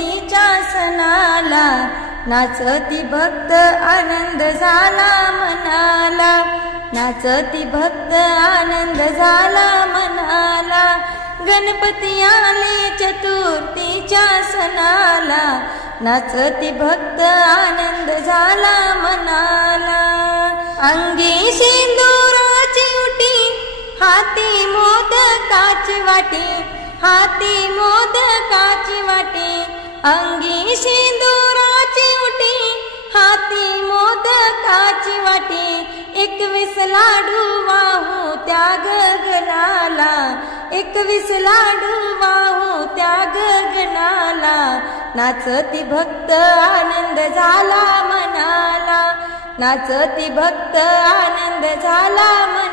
चतुर्थीच्या सणाला, नाचती भक्त आनंद झाला मनाला, नाचती भक्त आनंद झाला मनाला। गणपती आले चतुर्थीच्या सणाला, नाचती भक्त आनंद झाला मनाला। अंगी सिंदुराची उटी, हाती मोदकाची वाटी, हाती मोदकाची वाटी। अंगी सिंदुराची उटी, हाती मोदकाची वाटी। 21 लाडू वाहू त्या गगनाला, 21 लाडू वाहू त्या गगनाला। नाचती भक्त आनंद झाला मनाला, नाचती भक्त आनंद झाला मनाला।